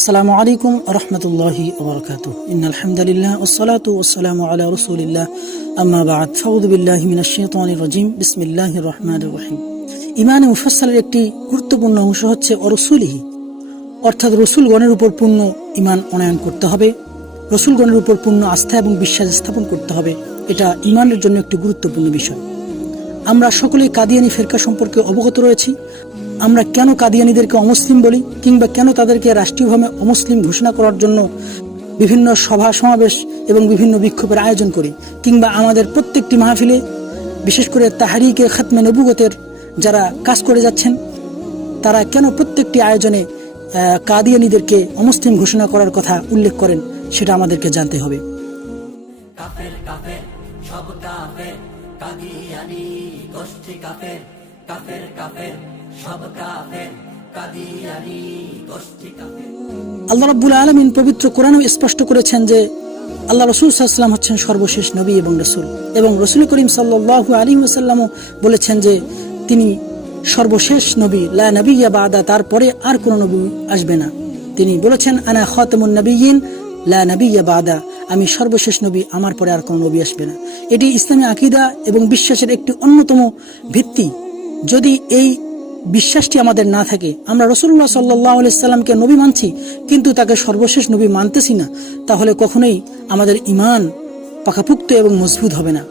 আসসালামু আলাইকুম রহমতুল্লাহি ওবরাকাতুহু ইন্নাল হামদুলিল্লাহ ওয়াসসালাতু ওয়াসসালামু আলা রাসূলিল্লাহ আম্মা বা'দ ফাউযু বিল্লাহি মিনাশ শাইতানির রাজীম বিসমিল্লাহির রহমানির রহিম। ঈমানে মুফাসসালের একটি গুরুত্বপূর্ণ অংশ হচ্ছে রাসূলিহি, অর্থাৎ রাসূলগণের উপর পূর্ণ ঈমান আনয়ন করতে হবে, রাসূলগণের উপর পূর্ণ আস্থা এবং বিশ্বাস স্থাপন করতে হবে। এটা ঈমানের জন্য একটি গুরুত্বপূর্ণ বিষয়। আমরা সকলেই কাদিয়ানী ফিরকা সম্পর্কে অবগত রয়েছি। আমরা কেন কাদিয়ানীদেরকে অমুসলিম বলি, কিংবা কেন তাদেরকে রাষ্ট্রীয়ভাবে অমুসলিম ঘোষণা করার জন্য বিভিন্ন সভা সমাবেশ এবং বিভিন্ন বিক্ষোভের আয়োজন করি, কিংবা আমাদের প্রত্যেকটি মাহফিলে, বিশেষ করে তাহরিকে খাতমে নবুয়তের যারা কাজ করে যাচ্ছেন, তারা কেন প্রত্যেকটি আয়োজনে কাদিয়ানীদেরকে অমুসলিম ঘোষণা করার কথা উল্লেখ করেন, সেটা আমাদেরকে জানতে হবে। কাফের কাফের সব কাফের, কাদিয়ানী গোষ্ঠী কাফের, কাফের কাফের সব কাফের, কাদিয়ানী গোষ্ঠী কাফের। আল্লাহ রাব্বুল আলামিন পবিত্র কোরআনে স্পষ্ট করেছেন যে আল্লাহ রাসূল সাল্লাল্লাহু আলাইহি ওয়াসাল্লাম হচ্ছেন সর্বশেষ নবী এবং রাসূল, এবং রাসূল করিম সাল্লাল্লাহু আলাইহি ওয়াসাল্লামও বলেছেন যে তিনি সর্বশেষ নবী, লা নবিয়্যা বা'দা, তারপরে আর কোনো নবী আসবে না। তিনি বলেছেন আনা খাতামুন নবিয়্যিন লা নবিয়্যা বা'দা, আমি সর্বশেষ নবী, আমার পরে আর কোনো নবী আসবে না। এটি ইসলামী আকীদা এবং বিশ্বাসের একটি অন্যতম ভিত্তি। যদি এই বিশ্বাসটি আমাদের না থাকে, আমরা রাসূলুল্লাহ সাল্লাল্লাহু আলাইহি সাল্লামকে নবী মানছি কিন্তু তাকে সর্বশেষ নবী মানতেছি না, তাহলে কখনোই আমাদের ঈমান পাকাপোক্ত এবং মজবুত হবে না।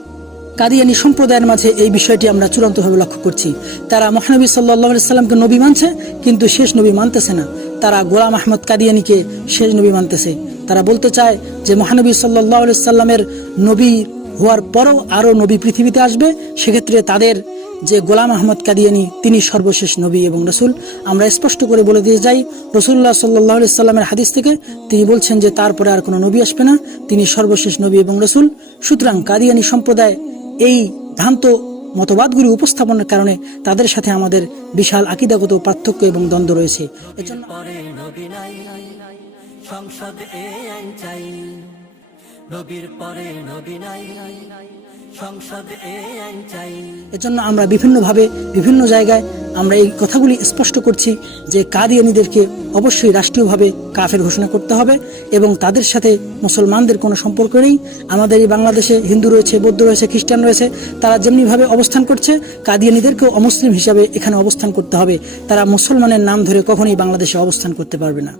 কাদিয়ানী সম্প্রদায়ের মাঝে এই বিষয়টি আমরা চূড়ান্তভাবে লক্ষ্য করছি। তারা মহানবী সাল্লাল্লাহু আলাইহি সাল্লামকে নবী মানছে কিন্তু শেষ নবী মানতেছে না। তারা গোলাম আহমদ কাদিয়ানীকে শেষ নবী মানতেছে। তারা বলতে চায় যে মহানবী সাল্লাল্লাহু আলাইহি সাল্লামের নবী হওয়ার পরও আরও নবী পৃথিবীতে আসবে, সেক্ষেত্রে তাদের যে গোলাম আহমদ কাদিয়ানী তিনি সর্বশেষ নবী এবং রাসূল। আমরা স্পষ্ট করে বলে দিয়ে যাই, রাসূলুল্লাহ সাল্লাল্লাহু আলাইহি সাল্লামের হাদিস থেকে তিনি বলছেন যে তারপরে আর কোনো নবী আসবে না, তিনি সর্বশেষ নবী এবং রাসূল। সুতরাং কাদিয়ানী সম্প্রদায় এই ভ্রান্ত মতবাদগুলি উপস্থাপনের কারণে তাদের সাথে আমাদের বিশাল আকীদাগত পার্থক্য এবং দ্বন্দ্ব রয়েছে। এজন্য পরে নবী নাই, সংসদে আইন চাই, নবীর পরে নবী নাই, সংসদে আইন চাই। এজন্য আমরা বিভিন্নভাবে বিভিন্ন জায়গায় আমরা এই কথাগুলি স্পষ্ট করছি যে কাদিয়ানীদেরকে অবশ্যই রাষ্ট্রীয়ভাবে কাফের ঘোষণা করতে হবে এবং তাদের সাথে মুসলমানদের কোনো সম্পর্ক নেই। আমাদের এই বাংলাদেশে হিন্দু রয়েছে, বৌদ্ধ রয়েছে, খ্রিস্টান রয়েছে, তারা যেমনিভাবে অবস্থান করছে কাদিয়ানীদেরকেও অমুসলিম হিসাবে এখানে অবস্থান করতে হবে। তারা মুসলমানের নাম ধরে কখনোই বাংলাদেশে অবস্থান করতে পারবে না।